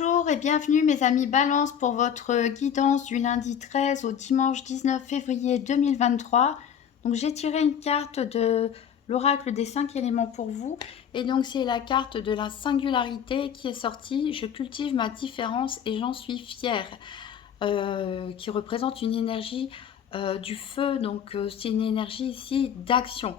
Bonjour et bienvenue mes amis Balance pour votre guidance du lundi 13 au dimanche 19 février 2023. Donc j'ai tiré une carte de l'oracle des 5 éléments pour vous et donc c'est la carte de la singularité qui est sortie. Je cultive ma différence et j'en suis fière, qui représente une énergie du feu. Donc c'est une énergie ici d'action.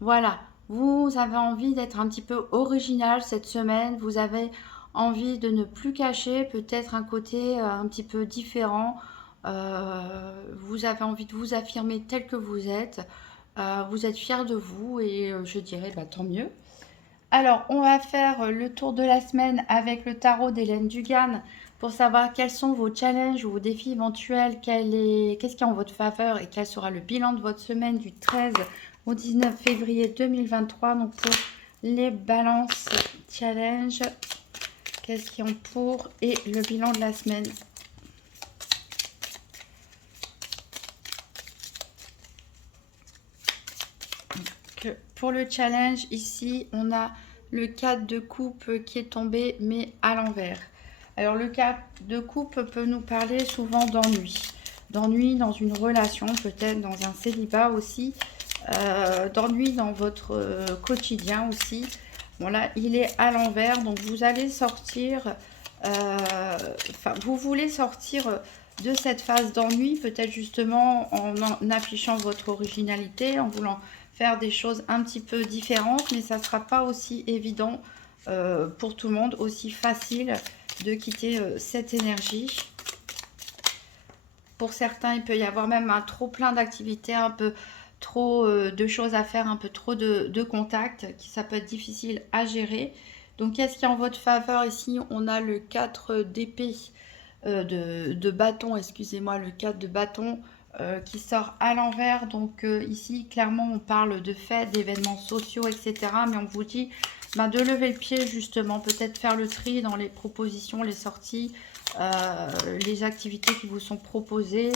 Voilà, vous avez envie d'être un petit peu original cette semaine, vous avez envie de ne plus cacher peut-être un côté un petit peu différent. Vous avez envie de vous affirmer tel que vous êtes fier de vous et je dirais bah, tant mieux. Alors, on va faire le tour de la semaine avec le tarot d'Hélène Dugan pour savoir quels sont vos challenges ou vos défis éventuels, qu'est-ce qui est en votre faveur et quel sera le bilan de votre semaine du 13 au 19 février 2023. Donc, pour les balances challenge, qu'est-ce qui est en pour et le bilan de la semaine. Donc, pour le challenge, ici, on a le 4 de coupe qui est tombé, mais à l'envers. Alors, le 4 de coupe peut nous parler souvent d'ennui. D'ennui dans une relation, peut-être dans un célibat aussi. D'ennui dans votre quotidien aussi. Bon, là, il est à l'envers, donc vous allez sortir... vous voulez sortir de cette phase d'ennui, peut-être justement en affichant votre originalité, en voulant faire des choses un petit peu différentes, mais ça ne sera pas aussi évident pour tout le monde, aussi facile de quitter cette énergie. Pour certains, il peut y avoir même un trop plein d'activités, un peu trop de choses à faire, un peu trop de contacts, ça peut être difficile à gérer. Donc, qu'est-ce qui est en votre faveur ici? On a le 4 d'épée, de bâton, excusez-moi, le 4 de bâton qui sort à l'envers. Donc ici, clairement, on parle de fêtes, d'événements sociaux, etc. Mais on vous dit de lever le pied, justement, peut-être faire le tri dans les propositions, les sorties, les activités qui vous sont proposées,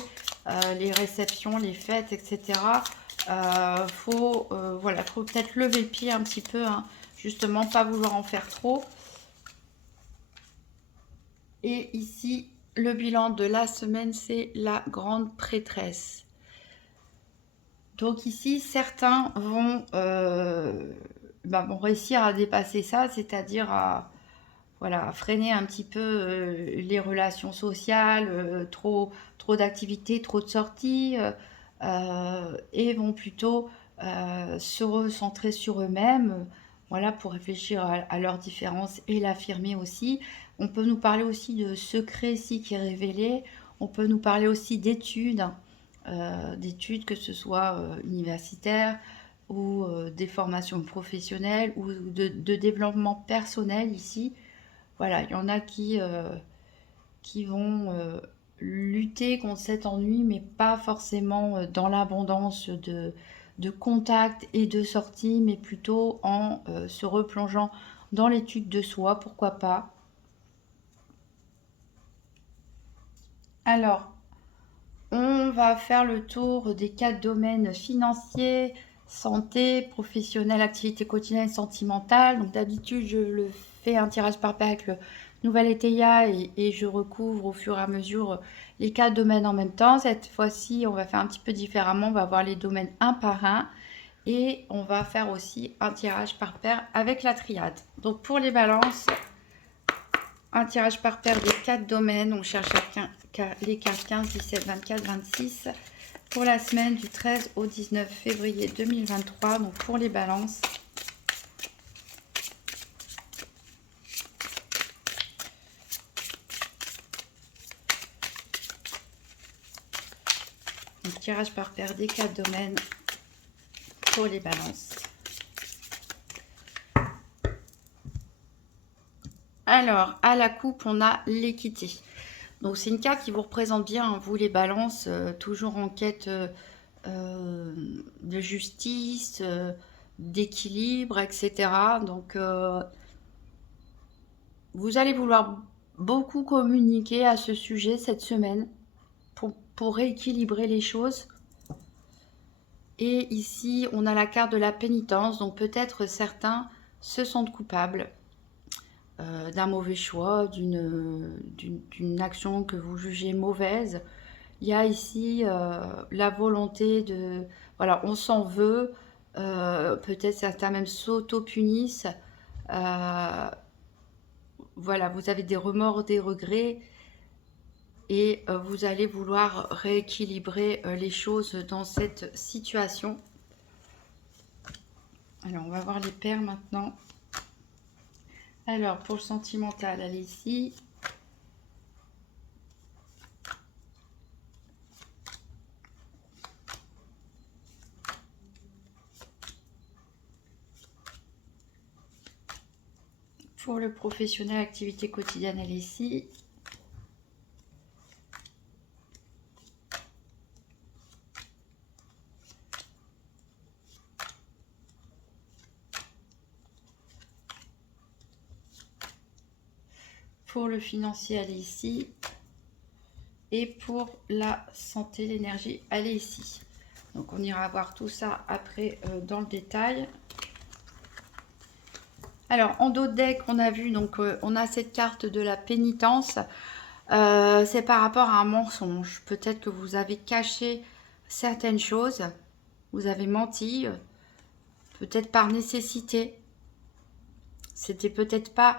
les réceptions, les fêtes, etc. Faut peut-être lever le pied un petit peu, hein, justement, pas vouloir en faire trop. Et ici, le bilan de la semaine, c'est la grande prêtresse. Donc ici, certains vont réussir à dépasser ça, c'est-à-dire à freiner un petit peu les relations sociales, trop d'activités, trop de sorties, et vont plutôt se recentrer sur eux-mêmes, pour réfléchir à leurs différences et l'affirmer aussi. On peut nous parler aussi de secrets ici qui est révélé. On peut nous parler aussi d'études, que ce soit universitaires ou des formations professionnelles ou de développement personnel ici. Voilà, il y en a qui vont lutter contre cet ennui, mais pas forcément dans l'abondance de contacts et de sorties, mais plutôt en se replongeant dans l'étude de soi, pourquoi pas. Alors, on va faire le tour des 4 domaines financiers, santé, professionnel, activité quotidienne, sentimentale. Donc d'habitude, je le fais un tirage par paire avec le nouvel étaya et je recouvre au fur et à mesure les 4 domaines en même temps. Cette fois-ci, on va faire un petit peu différemment. On va voir les domaines un par un et on va faire aussi un tirage par paire avec la triade. Donc pour les balances, un tirage par paire des 4 domaines. On cherche les cartes 15, 17, 24, 26 pour la semaine du 13 au 19 février 2023. Donc pour les balances. Donc tirage par paire des 4 domaines pour les balances. Alors, à la coupe, on a l'équité. Donc, c'est une carte qui vous représente bien, hein, vous les balances, toujours en quête de justice, d'équilibre, etc. Donc, vous allez vouloir beaucoup communiquer à ce sujet cette semaine pour rééquilibrer les choses. Et ici, on a la carte de la pénitence. Donc, peut-être certains se sentent coupables. d'un mauvais choix, d'une action que vous jugez mauvaise. Il y a ici la volonté de... Voilà, on s'en veut, peut-être certains même s'auto-punissent. Voilà, vous avez des remords, des regrets, et vous allez vouloir rééquilibrer les choses dans cette situation. Alors, on va voir les paires maintenant. Alors, pour le sentimental, allez ici. Pour le professionnel, activité quotidienne, elle est ici. Pour le financier, elle est ici. Et pour la santé, l'énergie, elle est ici. Donc on ira voir tout ça après dans le détail. Alors en dos de deck, on a vu, donc on a cette carte de la pénitence. C'est par rapport à un mensonge. Peut-être que vous avez caché certaines choses. Vous avez menti. Peut-être par nécessité. C'était peut-être pas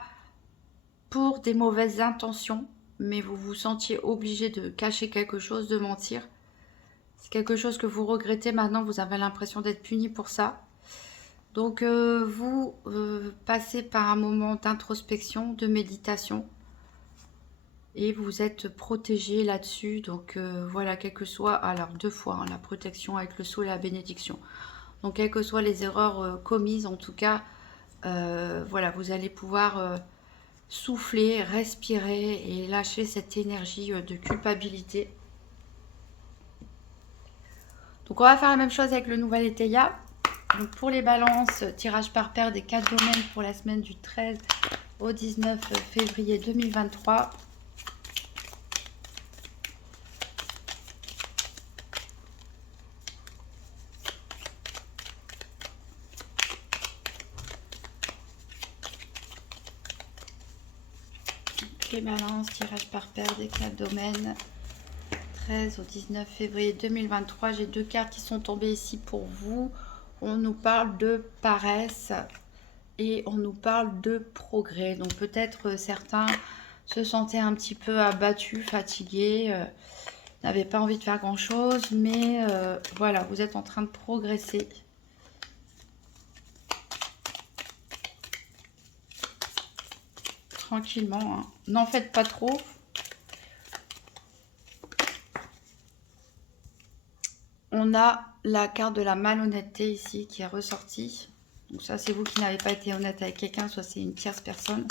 pour des mauvaises intentions, mais vous vous sentiez obligé de cacher quelque chose, de mentir. C'est quelque chose que vous regrettez maintenant, vous avez l'impression d'être puni pour ça. Donc vous passez par un moment d'introspection, de méditation, et vous êtes protégé là-dessus. Donc voilà, quel que soit, alors 2 fois, hein, la protection avec le sceau et la bénédiction. Donc quelles que soient les erreurs commises, en tout cas, voilà, vous allez pouvoir souffler, respirer et lâcher cette énergie de culpabilité. Donc on va faire la même chose avec le nouvel Éteia. Donc pour les balances, tirage par paire des 4 domaines pour la semaine du 13 au 19 février 2023. Les balances, tirage par paire des 4 domaines 13 au 19 février 2023. J'ai 2 cartes qui sont tombées ici pour vous. On nous parle de paresse et on nous parle de progrès. Donc peut-être certains se sentaient un petit peu abattus, fatigués, n'avaient pas envie de faire grand chose, mais voilà, vous êtes en train de progresser. Tranquillement, hein. N'en faites pas trop. On a la carte de la malhonnêteté ici qui est ressortie. Donc ça, c'est vous qui n'avez pas été honnête avec quelqu'un, soit c'est une tierce personne.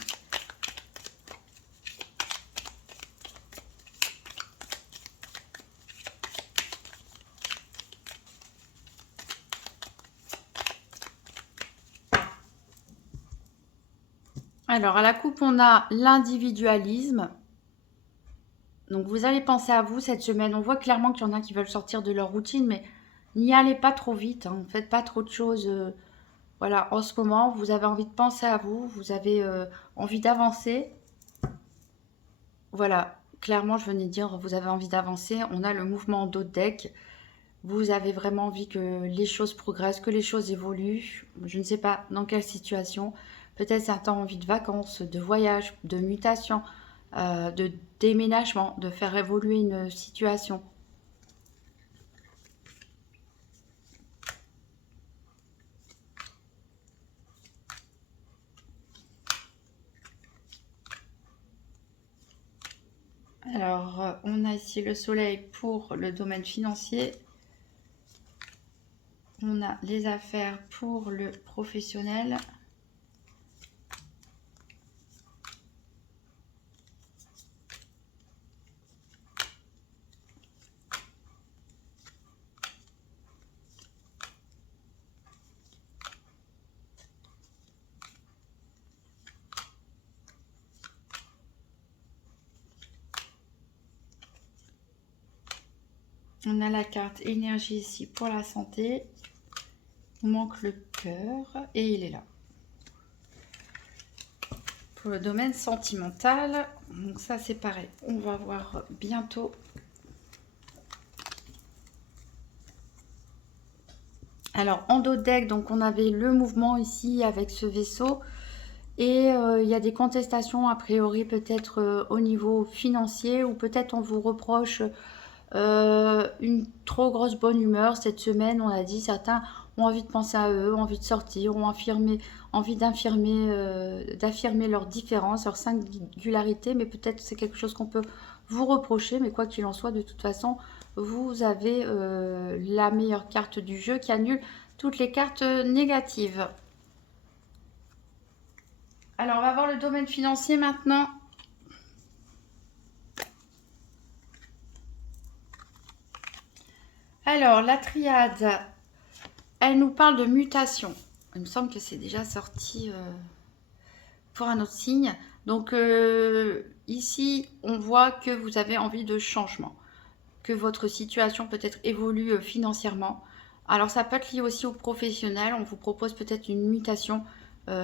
Alors, à la coupe, on a l'individualisme. Donc, vous allez penser à vous cette semaine. On voit clairement qu'il y en a qui veulent sortir de leur routine, mais n'y allez pas trop vite, hein. Faites pas trop de choses. Voilà, en ce moment, vous avez envie de penser à vous. Vous avez envie d'avancer. Voilà, clairement, je venais de dire, vous avez envie d'avancer. On a le mouvement en dos de deck. Vous avez vraiment envie que les choses progressent, que les choses évoluent. Je ne sais pas dans quelle situation. Peut-être certains ont envie de vacances, de voyage, de mutation, de déménagement, de faire évoluer une situation. Alors, on a ici le soleil pour le domaine financier. On a les affaires pour le professionnel. On a la carte énergie ici pour la santé. Il manque le cœur et il est là. Pour le domaine sentimental, donc ça c'est pareil, on va voir bientôt. Alors en dos de deck, donc on avait le mouvement ici avec ce vaisseau. Et il y a des contestations a priori peut-être au niveau financier, ou peut-être on vous reproche une trop grosse bonne humeur cette semaine. On a dit, certains ont envie de penser à eux, ont envie de sortir, ont envie d'affirmer leurs différences, leur singularité, mais peut-être c'est quelque chose qu'on peut vous reprocher, mais quoi qu'il en soit, de toute façon, vous avez la meilleure carte du jeu qui annule toutes les cartes négatives. Alors, on va voir le domaine financier maintenant. Alors, la triade, elle nous parle de mutation. Il me semble que c'est déjà sorti pour un autre signe. Donc, ici, on voit que vous avez envie de changement, que votre situation peut-être évolue financièrement. Alors, ça peut être lié aussi aux professionnels. On vous propose peut-être une mutation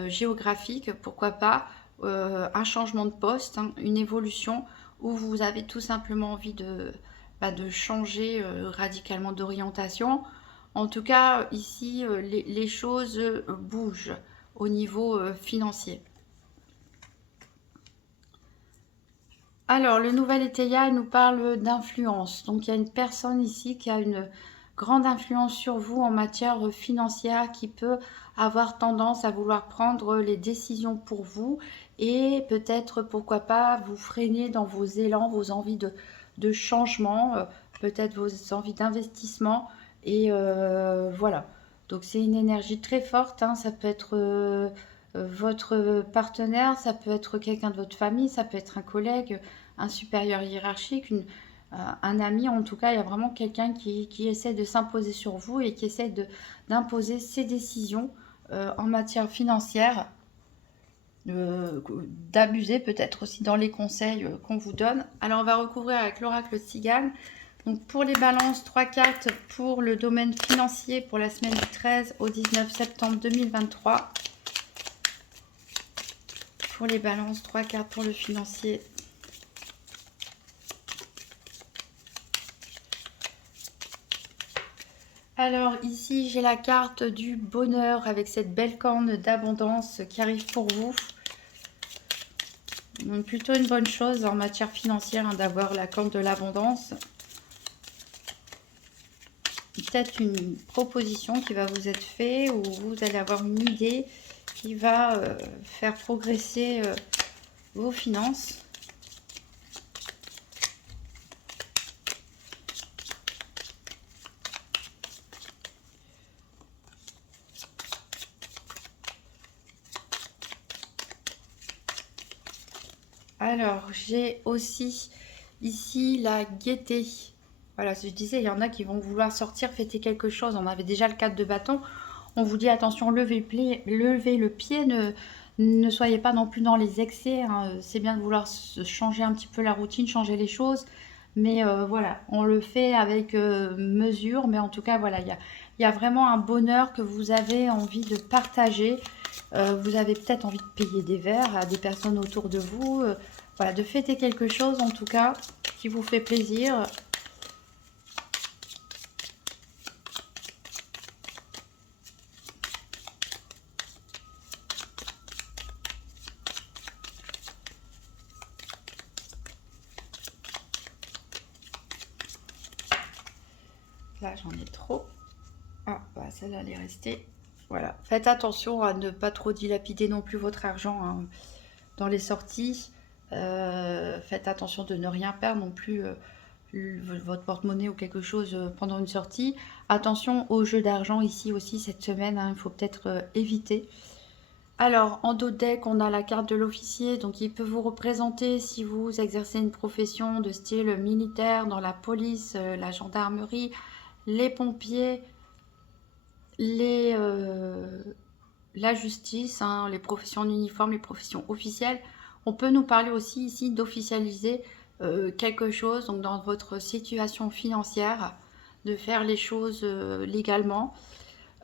géographique, pourquoi pas, un changement de poste, hein, une évolution, où vous avez tout simplement envie de changer radicalement d'orientation. En tout cas, ici, les choses bougent au niveau financier. Alors, le nouvel étayat nous parle d'influence. Donc, il y a une personne ici qui a une grande influence sur vous en matière financière, qui peut avoir tendance à vouloir prendre les décisions pour vous et peut-être, pourquoi pas, vous freiner dans vos élans, vos envies de changement, peut-être vos envies d'investissement. Et voilà. Donc, c'est une énergie très forte, hein. Ça peut être votre partenaire, ça peut être quelqu'un de votre famille, ça peut être un collègue, un supérieur hiérarchique, un ami. En tout cas, il y a vraiment quelqu'un qui essaie de s'imposer sur vous et qui essaie d'imposer ses décisions en matière financière, d'abuser peut-être aussi dans les conseils qu'on vous donne. Alors, on va recouvrir avec l'oracle Cigane. Donc, pour les balances, 3 cartes pour le domaine financier pour la semaine du 13 au 19 septembre 2023. Pour les balances, 3 cartes pour le financier. Alors ici, j'ai la carte du bonheur avec cette belle corne d'abondance qui arrive pour vous. Donc plutôt une bonne chose en matière financière, hein, d'avoir la corne de l'abondance. Peut-être une proposition qui va vous être faite, ou vous allez avoir une idée qui va faire progresser vos finances. Alors, j'ai aussi ici la gaieté. Voilà, ce que je disais, il y en a qui vont vouloir sortir, fêter quelque chose. On avait déjà le 4 de bâton. On vous dit, attention, levez le pied, ne soyez pas non plus dans les excès, hein. C'est bien de vouloir changer un petit peu la routine, changer les choses. Mais voilà, on le fait avec mesure. Mais en tout cas, voilà, il y a vraiment un bonheur que vous avez envie de partager. Vous avez peut-être envie de payer des verres à des personnes autour de vous. Voilà, de fêter quelque chose en tout cas qui vous fait plaisir. Là, j'en ai trop. Ah, bah, celle-là, elle est restée. Voilà. Faites attention à ne pas trop dilapider non plus votre argent, hein, dans les sorties. Faites attention de ne rien perdre non plus, votre porte-monnaie ou quelque chose pendant une sortie. Attention aux jeux d'argent ici aussi cette semaine, hein, il faut peut-être éviter. Alors, en dos de deck, on a la carte de l'officier, donc il peut vous représenter si vous exercez une profession de style militaire, dans la police, la gendarmerie, les pompiers, la justice, hein, les professions en uniforme, les professions officielles. On peut nous parler aussi ici d'officialiser quelque chose, donc dans votre situation financière, de faire les choses légalement.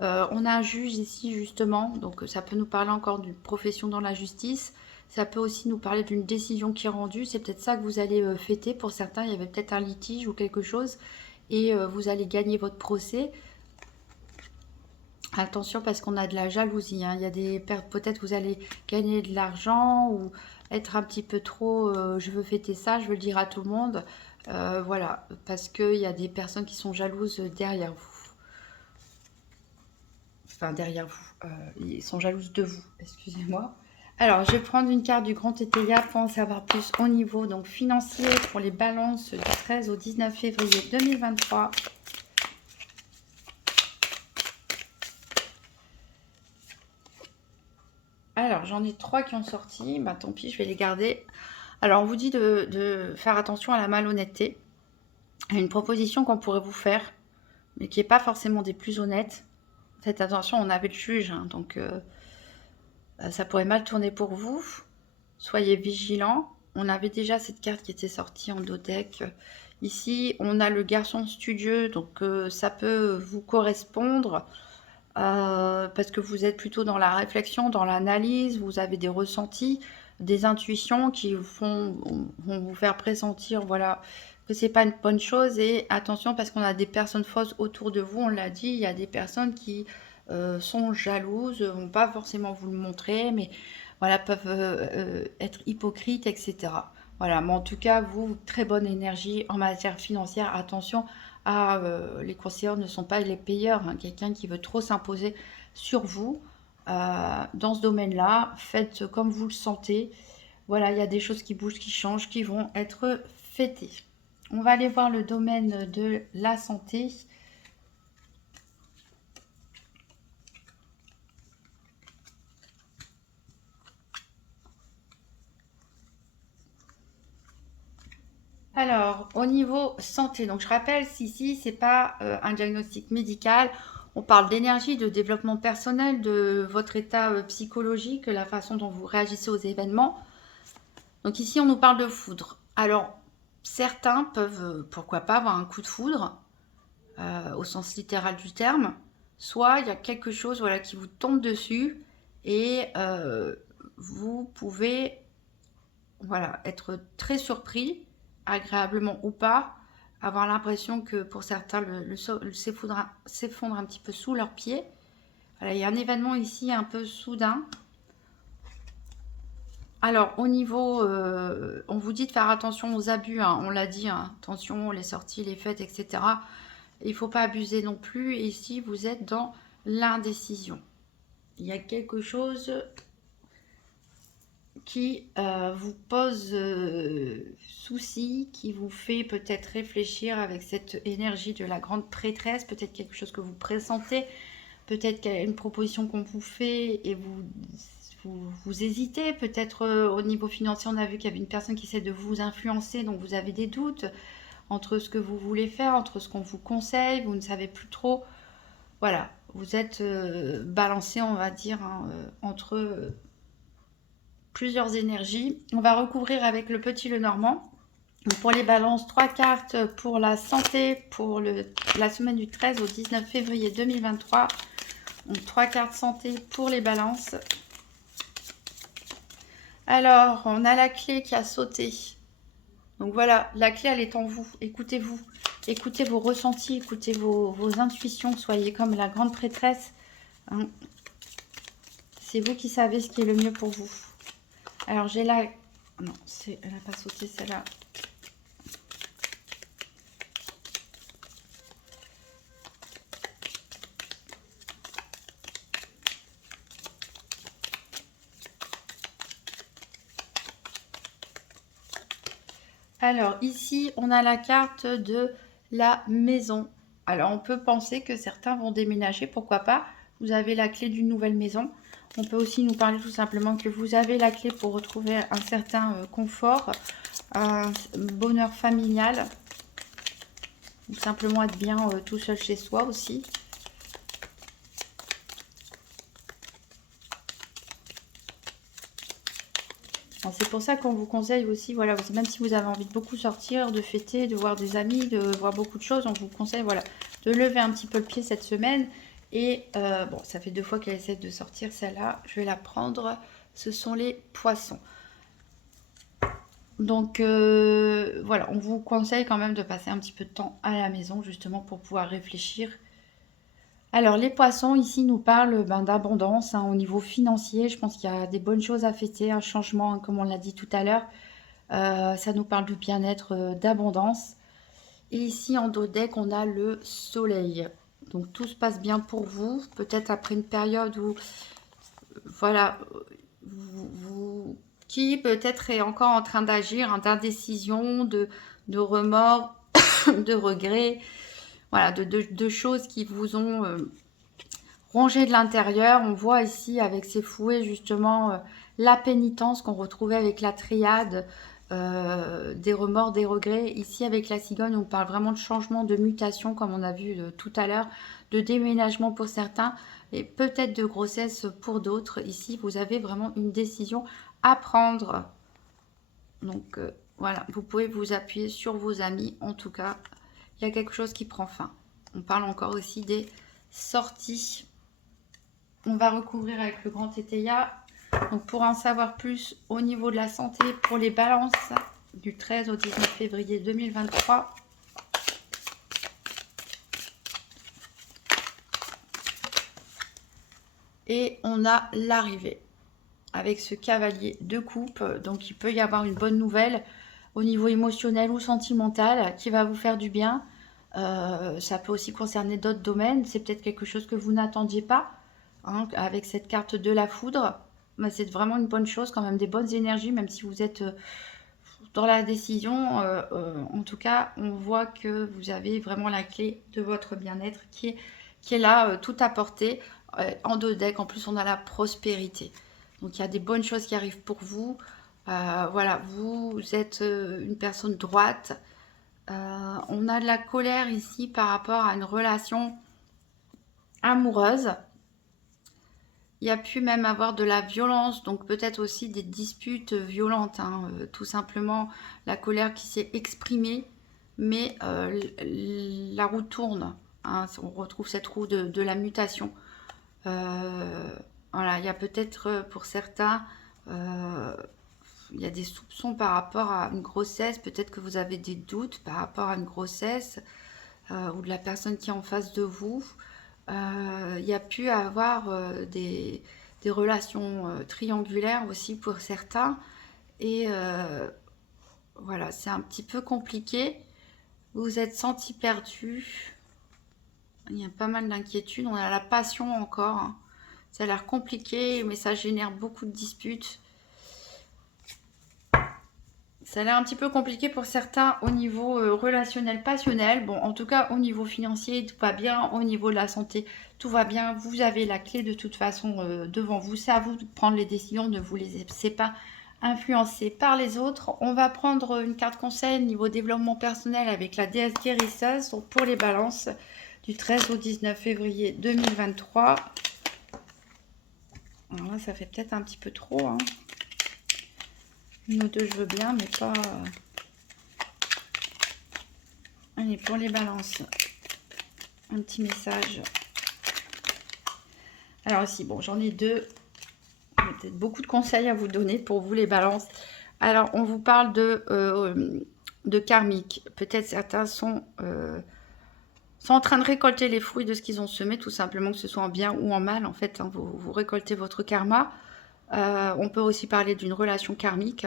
On a un juge ici justement, donc ça peut nous parler encore d'une profession dans la justice. Ça peut aussi nous parler d'une décision qui est rendue. C'est peut-être ça que vous allez fêter. Pour certains, il y avait peut-être un litige ou quelque chose. Et vous allez gagner votre procès. Attention parce qu'on a de la jalousie. Hein. Il y a des peut-être vous allez gagner de l'argent ou être un petit peu trop je veux fêter ça, je veux le dire à tout le monde. Voilà, parce qu'il y a des personnes qui sont jalouses derrière vous. Enfin, derrière vous. Ils sont jalouses de vous, excusez-moi. Alors, je vais prendre une carte du Grand Tétéia pour en savoir plus au niveau donc financier pour les balances du 13 au 19 février 2023. Alors, j'en ai 3 qui ont sorti. Bah, tant pis, je vais les garder. Alors, on vous dit de faire attention à la malhonnêteté. Une proposition qu'on pourrait vous faire, mais qui n'est pas forcément des plus honnêtes. Faites attention, on avait le juge, hein, donc ça pourrait mal tourner pour vous. Soyez vigilants. On avait déjà cette carte qui était sortie en dos deck. Ici, on a le garçon studieux, donc ça peut vous correspondre. Parce que vous êtes plutôt dans la réflexion, dans l'analyse, vous avez des ressentis, des intuitions qui vont vous faire pressentir, voilà, que c'est pas une bonne chose. Et attention parce qu'on a des personnes fausses autour de vous, on l'a dit, il y a des personnes qui sont jalouses, vont pas forcément vous le montrer, mais voilà, peuvent être hypocrites, etc. Voilà, mais en tout cas, vous, très bonne énergie en matière financière. Attention, les conseillers ne sont pas les payeurs. Hein. Quelqu'un qui veut trop s'imposer sur vous dans ce domaine-là, faites comme vous le sentez. Voilà, il y a des choses qui bougent, qui changent, qui vont être fêtées. On va aller voir le domaine de la santé. Alors, au niveau santé, donc je rappelle, ici, c'est pas un diagnostic médical. On parle d'énergie, de développement personnel, de votre état psychologique, la façon dont vous réagissez aux événements. Donc ici, on nous parle de foudre. Alors, certains peuvent, pourquoi pas, avoir un coup de foudre, au sens littéral du terme. Soit il y a quelque chose voilà, qui vous tombe dessus et vous pouvez voilà, être très surpris, agréablement ou pas, avoir l'impression que pour certains, le sol s'effondre un petit peu sous leurs pieds. Voilà, il y a un événement ici un peu soudain. Alors, au niveau, on vous dit de faire attention aux abus, hein, on l'a dit, hein, attention, les sorties, les fêtes, etc. Il ne faut pas abuser non plus. Et ici, vous êtes dans l'indécision. Il y a quelque chose qui vous pose souci, qui vous fait peut-être réfléchir avec cette énergie de la grande prêtresse, peut-être quelque chose que vous pressentez, peut-être qu'il y a une proposition qu'on vous fait et vous hésitez, peut-être au niveau financier, on a vu qu'il y avait une personne qui essaie de vous influencer, donc vous avez des doutes entre ce que vous voulez faire, entre ce qu'on vous conseille, vous ne savez plus trop. Voilà, vous êtes balancé, on va dire, hein, entre plusieurs énergies. On va recouvrir avec le petit Lenormand. Donc pour les balances, 3 cartes pour la santé pour la semaine du 13 au 19 février 2023. Donc 3 cartes santé pour les balances. Alors, on a la clé qui a sauté. Donc voilà, la clé, elle est en vous. Écoutez-vous. Écoutez vos ressentis, écoutez vos intuitions. Soyez comme la grande prêtresse. Hein. C'est vous qui savez ce qui est le mieux pour vous. Alors, j'ai la... Non, elle n'a pas sauté celle-là. Alors, ici, on a la carte de la maison. Alors, on peut penser que certains vont déménager, pourquoi pas. Vous avez la clé d'une nouvelle maison. On peut aussi nous parler tout simplement que vous avez la clé pour retrouver un certain confort, un bonheur familial, ou simplement être bien tout seul chez soi aussi. C'est pour ça qu'on vous conseille aussi, voilà, même si vous avez envie de beaucoup sortir, de fêter, de voir des amis, de voir beaucoup de choses, on vous conseille, voilà, de lever un petit peu le pied cette semaine. Et bon, ça fait 2 fois qu'elle essaie de sortir celle-là. Je vais la prendre. ce sont les poissons. Donc voilà, on vous conseille quand même de passer un petit peu de temps à la maison justement pour pouvoir réfléchir. Alors les poissons ici nous parlent d'abondance au niveau financier. Je pense qu'il y a des bonnes choses à fêter, un changement comme on l'a dit tout à l'heure. Ça nous parle de bien-être, d'abondance. Et ici en dos deck on a le soleil. Donc tout se passe bien pour vous. Peut-être après une période où voilà, qui peut-être est encore en train d'agir, d'indécision, de remords, de regrets, voilà, de choses qui vous ont rongé de l'intérieur. On voit ici avec ces fouets justement la pénitence qu'on retrouvait avec la triade, des remords, des regrets. Ici avec la cigogne, on parle vraiment de changement, de mutation comme on a vu tout à l'heure, de déménagement pour certains et peut-être de grossesse pour d'autres. Ici, vous avez vraiment une décision à prendre. Donc voilà, vous pouvez vous appuyer sur vos amis. En tout cas, il y a quelque chose qui prend fin. On parle encore aussi des sorties. On va recouvrir avec le grand tétéia. Donc pour en savoir plus au niveau de la santé pour les balances du 13 au 19 février 2023. Et on a l'arrivée avec ce cavalier de coupe. Donc il peut y avoir une bonne nouvelle au niveau émotionnel ou sentimental qui va vous faire du bien. Ça peut aussi concerner d'autres domaines. C'est peut-être quelque chose que vous n'attendiez pas avec cette carte de la foudre. Mais c'est vraiment une bonne chose, quand même des bonnes énergies, même si vous êtes dans la décision. En tout cas, on voit que vous avez vraiment la clé de votre bien-être qui est là, tout à portée. En deux decks, en plus, on a la prospérité. Donc, il y a des bonnes choses qui arrivent pour vous. Voilà, vous êtes une personne droite. On a de la colère ici par rapport à une relation amoureuse. Il y a pu même avoir de la violence, donc peut-être aussi des disputes violentes, tout simplement la colère qui s'est exprimée, mais la roue tourne, on retrouve cette roue de la mutation. Voilà, il y a peut-être pour certains, il y a des soupçons par rapport à une grossesse, peut-être que vous avez des doutes par rapport à une grossesse ou de la personne qui est en face de vous. Il y a pu avoir des relations triangulaires aussi pour certains. Et voilà, c'est un petit peu compliqué. Vous vous êtes senti perdu. Il y a pas mal d'inquiétudes. On a la passion encore. Ça a l'air compliqué, mais ça génère beaucoup de disputes. Ça a l'air un petit peu compliqué pour certains au niveau relationnel, passionnel. Bon, en tout cas, au niveau financier, tout va bien. Au niveau de la santé, tout va bien. Vous avez la clé de toute façon devant vous. C'est à vous de prendre les décisions. Ne vous laissez pas influencer par les autres. On va prendre une carte conseil niveau développement personnel avec la déesse guérisseuse. Donc pour les balances du 13 au 19 février 2023. Alors là, ça fait peut-être un petit peu trop, hein. Une ou deux, je veux bien, mais pas... Allez, pour les balances, un petit message. Alors aussi, bon, j'en ai deux. Peut-être beaucoup de conseils à vous donner pour vous, les balances. Alors, on vous parle de karmique. Peut-être certains sont en train de récolter les fruits de ce qu'ils ont semé, tout simplement, que ce soit en bien ou en mal. En fait, vous récoltez votre karma. On peut aussi parler d'une relation karmique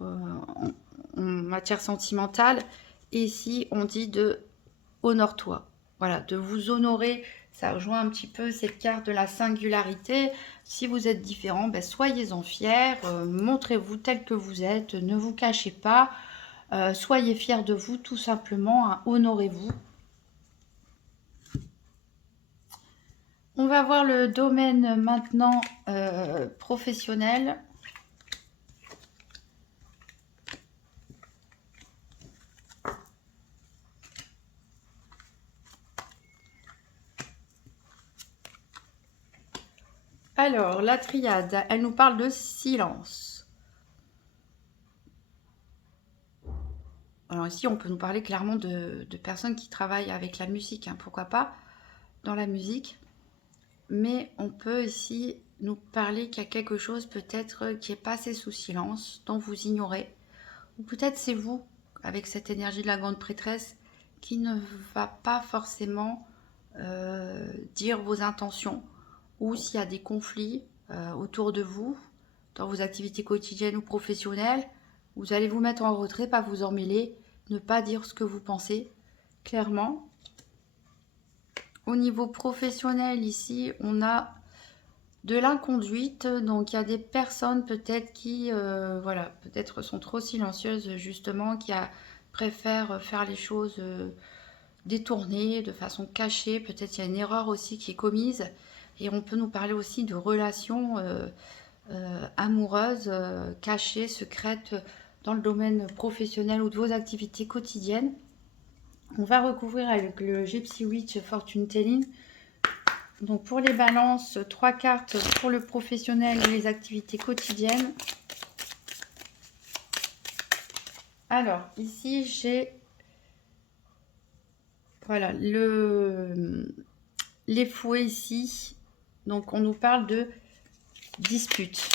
en matière sentimentale. Et ici, on dit de honore-toi. Voilà, de vous honorer. Ça rejoint un petit peu cette carte de la singularité. Si vous êtes différent, ben, soyez-en fiers. Montrez-vous tel que vous êtes. Ne vous cachez pas. Soyez fiers de vous, tout simplement. Honorez-vous. On va voir le domaine maintenant professionnel. Alors, la triade, elle nous parle de silence. Alors ici, on peut nous parler clairement de personnes qui travaillent avec la musique, pourquoi pas, dans la musique. Mais on peut ici nous parler qu'il y a quelque chose peut-être qui est passé sous silence, dont vous ignorez. Ou peut-être c'est vous, avec cette énergie de la grande prêtresse, qui ne va pas forcément dire vos intentions. Ou s'il y a des conflits autour de vous, dans vos activités quotidiennes ou professionnelles, vous allez vous mettre en retrait, pas vous emmêler, ne pas dire ce que vous pensez clairement. Au niveau professionnel, ici, on a de l'inconduite. Donc, il y a des personnes peut-être qui, voilà, peut-être sont trop silencieuses, justement, qui préfèrent faire les choses détournées, de façon cachée. Peut-être il y a une erreur aussi qui est commise. Et on peut nous parler aussi de relations amoureuses, cachées, secrètes, dans le domaine professionnel ou de vos activités quotidiennes. On va recouvrir avec le Gypsy Witch Fortune Telling. Donc pour les balances, 3 cartes pour le professionnel et les activités quotidiennes. Alors ici j'ai voilà les fouets ici. Donc on nous parle de dispute.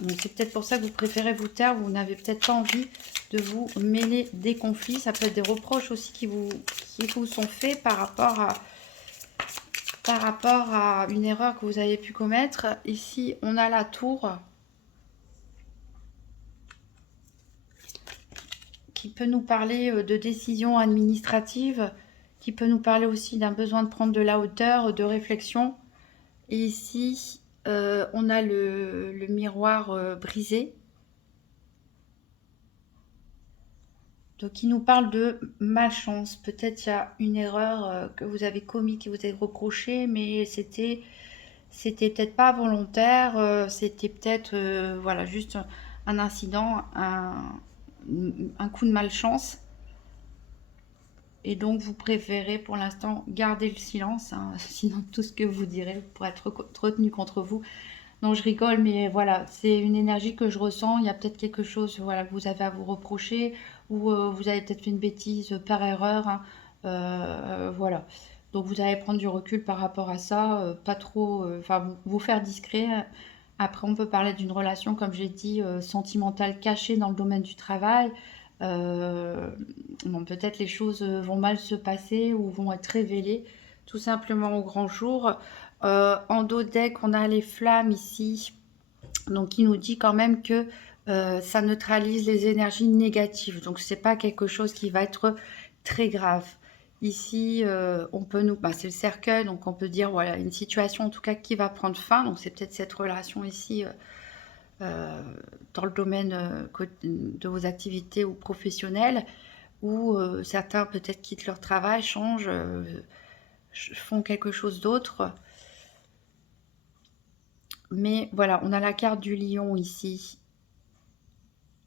Donc c'est peut-être pour ça que vous préférez vous taire, vous n'avez peut-être pas envie de vous mêler des conflits. Ça peut être des reproches aussi qui vous sont faits par rapport à une erreur que vous avez pu commettre. Ici, on a la tour qui peut nous parler de décisions administratives, qui peut nous parler aussi d'un besoin de prendre de la hauteur, de réflexion. Et ici, on a le miroir brisé. Donc, il nous parle de malchance. Peut-être il y a une erreur que vous avez commise, qui vous est reprochée, mais c'était peut-être pas volontaire. C'était peut-être voilà, juste un incident, un coup de malchance. Et donc, vous préférez pour l'instant garder le silence. Hein, sinon, tout ce que vous direz pourrait être retenu contre vous. Non, je rigole, mais voilà, c'est une énergie que je ressens. Il y a peut-être quelque chose, voilà, que vous avez à vous reprocher, ou vous avez peut-être fait une bêtise par erreur. Hein, voilà. Donc vous allez prendre du recul par rapport à ça, pas trop, enfin vous faire discret. Après, on peut parler d'une relation, comme j'ai dit, sentimentale cachée dans le domaine du travail. Bon, peut-être les choses vont mal se passer ou vont être révélées tout simplement au grand jour. En dos deck, on a les flammes ici, donc qui nous dit quand même que ça neutralise les énergies négatives. Donc c'est pas quelque chose qui va être très grave. Ici, on peut c'est le cercueil, donc on peut dire voilà une situation en tout cas qui va prendre fin. Donc c'est peut-être cette relation ici dans le domaine de vos activités ou professionnelles, où certains peut-être quittent leur travail, changent, font quelque chose d'autre. Mais voilà, on a la carte du lion ici.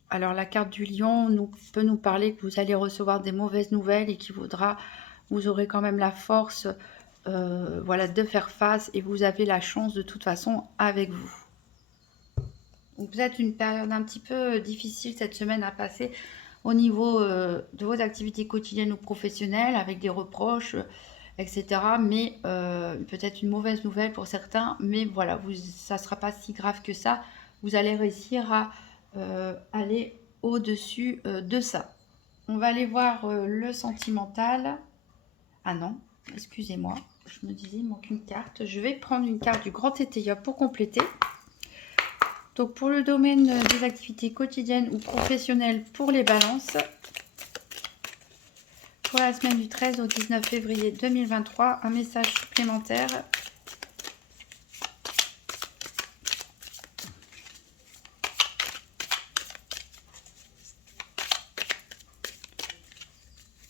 Alors la carte du lion peut nous parler que vous allez recevoir des mauvaises nouvelles et vous aurez quand même la force voilà, de faire face, et vous avez la chance de toute façon avec vous. Donc vous êtes une période un petit peu difficile cette semaine à passer au niveau de vos activités quotidiennes ou professionnelles, avec des reproches, etc. Mais peut-être une mauvaise nouvelle pour certains, mais voilà, ça ne sera pas si grave que ça. Vous allez réussir à aller au-dessus de ça. On va aller voir le sentimental. Ah non, excusez-moi, je me disais, il manque une carte. Je vais prendre une carte du grand étayeur pour compléter. Donc pour le domaine des activités quotidiennes ou professionnelles pour les balances, pour la semaine du 13 au 19 février 2023, un message supplémentaire.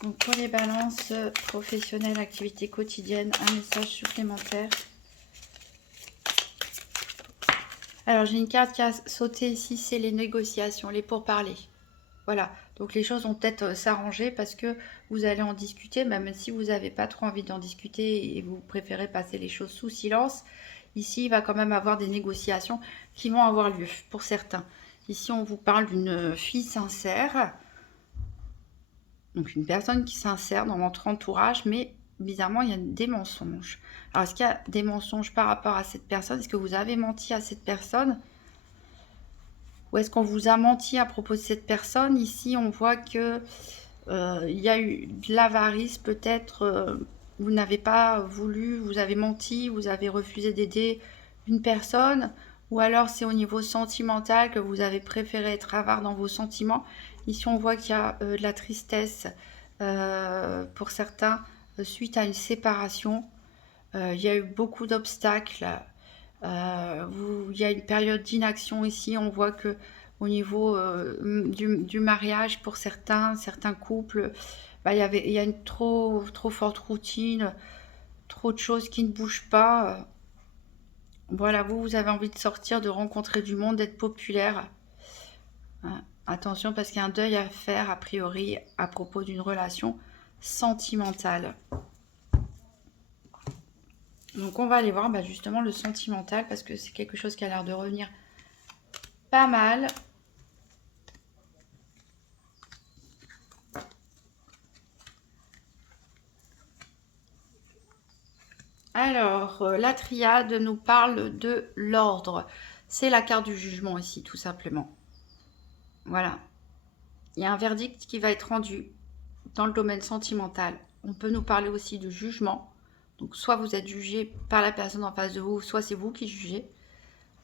Donc pour les balances professionnelles, activités quotidiennes, un message supplémentaire. Alors j'ai une carte qui a sauté ici, c'est les négociations, les pourparlers. Voilà, donc les choses vont peut-être s'arranger parce que vous allez en discuter, même si vous n'avez pas trop envie d'en discuter et vous préférez passer les choses sous silence. Ici, il va quand même avoir des négociations qui vont avoir lieu pour certains. Ici, on vous parle d'une fille sincère, donc une personne qui s'insère dans votre entourage, mais bizarrement, il y a des mensonges. Alors, est-ce qu'il y a des mensonges par rapport à cette personne? Est-ce que vous avez menti à cette personne? Ou est-ce qu'on vous a menti à propos de cette personne? Ici, on voit que il y a eu de l'avarice, peut-être. Vous n'avez pas voulu, vous avez menti, vous avez refusé d'aider une personne. Ou alors, c'est au niveau sentimental que vous avez préféré être avare dans vos sentiments. Ici, on voit qu'il y a de la tristesse pour certains suite à une séparation. Il y a eu beaucoup d'obstacles. Il y a une période d'inaction ici. On voit que au niveau du mariage, pour certains couples, bah, il y a une trop forte routine, trop de choses qui ne bougent pas. Voilà, vous avez envie de sortir, de rencontrer du monde, d'être populaire. Hein. Attention, parce qu'il y a un deuil à faire, a priori, à propos d'une relation sentimentale. Donc, on va aller voir justement le sentimental, parce que c'est quelque chose qui a l'air de revenir pas mal. Alors, la triade nous parle de l'ordre. C'est la carte du jugement ici, tout simplement. Voilà. Il y a un verdict qui va être rendu dans le domaine sentimental. On peut nous parler aussi de jugement. Donc, soit vous êtes jugé par la personne en face de vous, soit c'est vous qui jugez.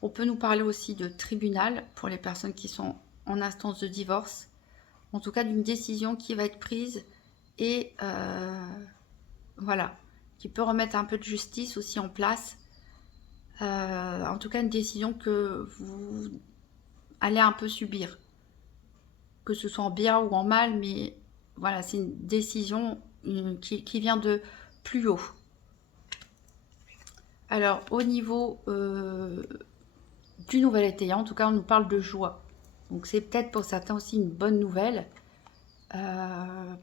On peut nous parler aussi de tribunal pour les personnes qui sont en instance de divorce. En tout cas, d'une décision qui va être prise et voilà, qui peut remettre un peu de justice aussi en place. En tout cas, une décision que vous allez un peu subir, que ce soit en bien ou en mal, mais voilà, c'est une décision qui vient de plus haut. Alors, au niveau du nouvel étayant, en tout cas, on nous parle de joie. Donc, c'est peut-être pour certains aussi une bonne nouvelle.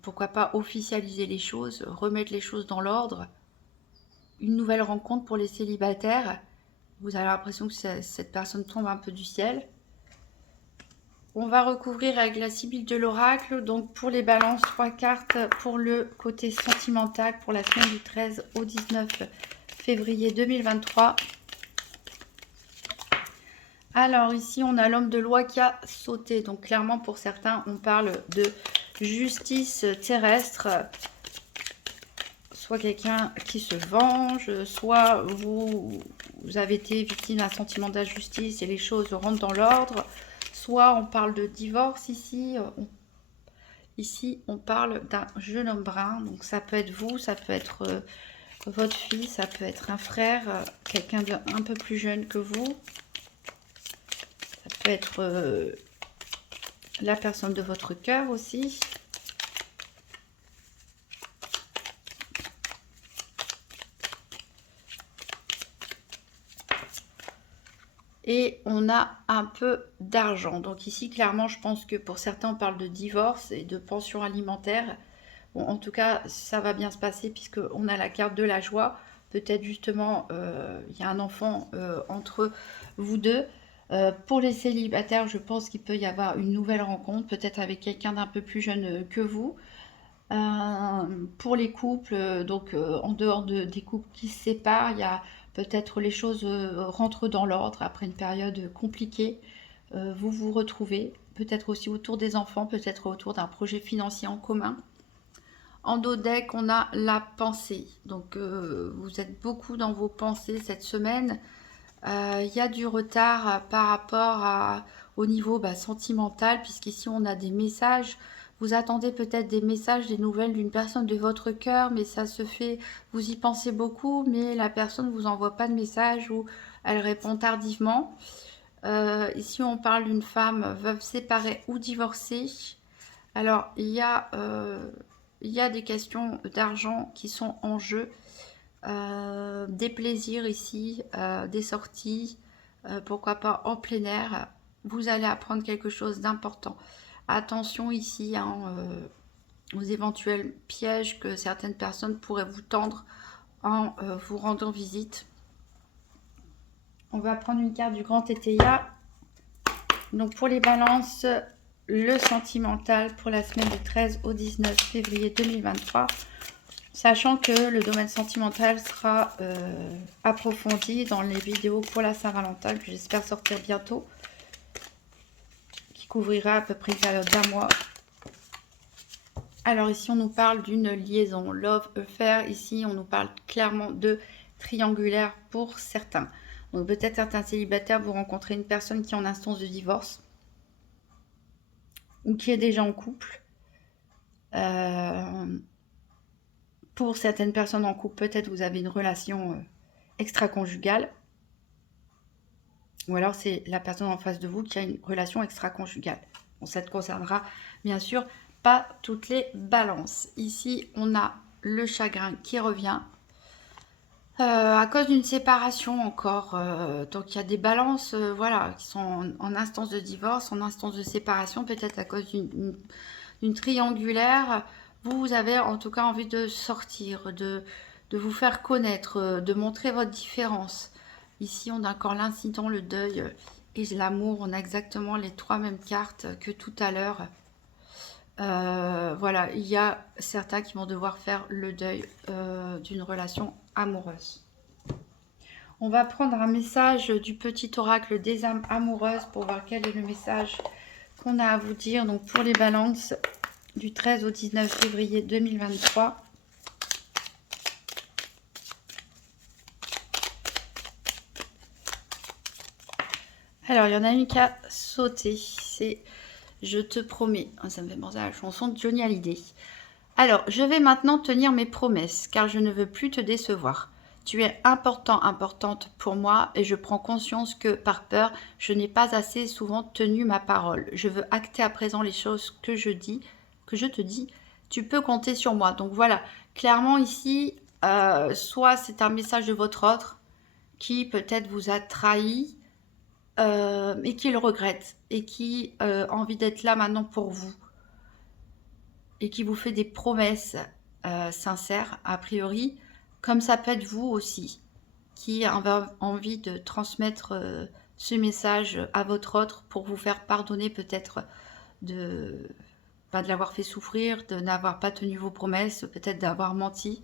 Pourquoi pas officialiser les choses, remettre les choses dans l'ordre. Une nouvelle rencontre pour les célibataires. Vous avez l'impression que cette personne tombe un peu du ciel. On va recouvrir avec la Sibylle de l'Oracle. Donc pour les balances, 3 cartes pour le côté sentimental pour la semaine du 13 au 19 février 2023. Alors ici, on a l'homme de loi qui a sauté. Donc clairement, pour certains, on parle de justice terrestre. Soit quelqu'un qui se venge, soit vous avez été victime d'un sentiment d'injustice et les choses rentrent dans l'ordre. Soit on parle de divorce ici. Ici, on parle d'un jeune homme brun. Donc ça peut être vous, ça peut être votre fille, ça peut être un frère, quelqu'un d'un peu plus jeune que vous. Ça peut être la personne de votre cœur aussi. Et on a un peu d'argent. Donc ici, clairement, je pense que pour certains, on parle de divorce et de pension alimentaire. Bon, en tout cas, ça va bien se passer puisqu'on a la carte de la joie. Peut-être justement, il y a un enfant entre vous deux. Pour les célibataires, je pense qu'il peut y avoir une nouvelle rencontre, peut-être avec quelqu'un d'un peu plus jeune que vous. Pour les couples, donc en dehors des couples qui se séparent, il y a peut-être les choses rentrent dans l'ordre après une période compliquée. Vous vous retrouvez, peut-être aussi autour des enfants, peut-être autour d'un projet financier en commun. En dos deck, on a la pensée. Donc, vous êtes beaucoup dans vos pensées cette semaine. Il y a du retard par rapport au niveau sentimental, puisqu'ici, on a des messages. Vous attendez peut-être des messages, des nouvelles d'une personne de votre cœur, mais ça se fait, vous y pensez beaucoup, mais la personne ne vous envoie pas de message ou elle répond tardivement. Ici, on parle d'une femme veuve, séparée ou divorcée. Alors, il y a des questions d'argent qui sont en jeu, des plaisirs ici, des sorties, pourquoi pas en plein air. Vous allez apprendre quelque chose d'important. Attention ici aux éventuels pièges que certaines personnes pourraient vous tendre en vous rendant visite. On va prendre une carte du grand Tétéia. Donc pour les balances, le sentimental pour la semaine du 13 au 19 février 2023. Sachant que le domaine sentimental sera approfondi dans les vidéos pour la Saint-Valentin, que j'espère sortir bientôt, qui couvrira à peu près une période d'un mois. Alors ici, on nous parle d'une liaison, love affair. Ici, on nous parle clairement de triangulaire pour certains. Donc peut-être certains célibataires, vous rencontrez une personne qui est en instance de divorce ou qui est déjà en couple. Pour certaines personnes en couple, peut-être vous avez une relation extra-conjugale. Ou alors c'est la personne en face de vous qui a une relation extra-conjugale. Bon, ça ne concernera bien sûr pas toutes les balances. Ici, on a le chagrin qui revient. À cause d'une séparation encore. Donc il y a des balances voilà, qui sont en instance de divorce, en instance de séparation, peut-être à cause d'une triangulaire. Vous avez en tout cas envie de sortir, de vous faire connaître, de montrer votre différence. Ici, on a encore l'incident, le deuil et l'amour. On a exactement les trois mêmes cartes que tout à l'heure. Voilà, il y a certains qui vont devoir faire le deuil d'une relation amoureuse. On va prendre un message du petit oracle des âmes amoureuses pour voir quel est le message qu'on a à vous dire. Donc pour les balances du 13 au 19 février 2023. Alors, il y en a une qui a sauté. C'est « Je te promets ». Ça me fait penser à la chanson de Johnny Hallyday. Alors, je vais maintenant tenir mes promesses, car je ne veux plus te décevoir. Tu es important, importante pour moi, et je prends conscience que, par peur, je n'ai pas assez souvent tenu ma parole. Je veux acter à présent les choses que je te dis. Tu peux compter sur moi. Donc voilà, clairement ici, soit c'est un message de votre autre qui peut-être vous a trahi, et qui le regrette, et qui a envie d'être là maintenant pour vous. Et qui vous fait des promesses sincères, a priori, comme ça peut être vous aussi, qui a envie de transmettre ce message à votre autre pour vous faire pardonner peut-être de l'avoir fait souffrir, de n'avoir pas tenu vos promesses, peut-être d'avoir menti.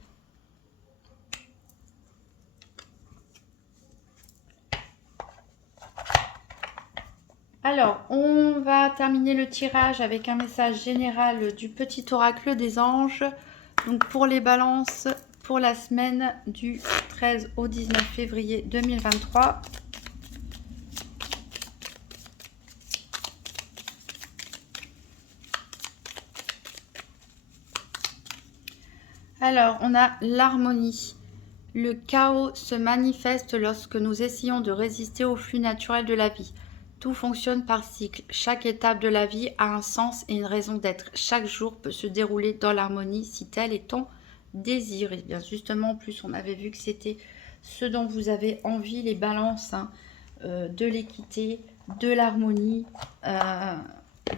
Alors, on va terminer le tirage avec un message général du petit oracle des anges. Donc pour les balances, pour la semaine du 13 au 19 février 2023. Alors, on a l'harmonie. Le chaos se manifeste lorsque nous essayons de résister au flux naturel de la vie. Tout fonctionne par cycle. Chaque étape de la vie a un sens et une raison d'être. Chaque jour peut se dérouler dans l'harmonie si tel est ton désir. Et bien justement, en plus, on avait vu que c'était ce dont vous avez envie, les balances, hein, de l'équité, de l'harmonie.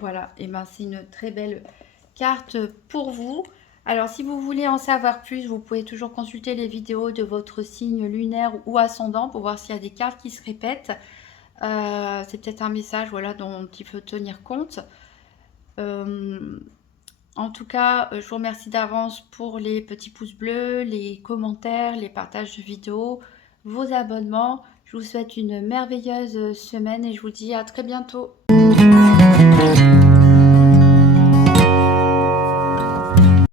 Voilà, et ben c'est une très belle carte pour vous. Alors, si vous voulez en savoir plus, vous pouvez toujours consulter les vidéos de votre signe lunaire ou ascendant pour voir s'il y a des cartes qui se répètent. C'est peut-être un message voilà, dont il faut tenir compte. En tout cas, je vous remercie d'avance pour les petits pouces bleus, les commentaires, les partages de vidéos, vos abonnements. Je vous souhaite une merveilleuse semaine et je vous dis à très bientôt.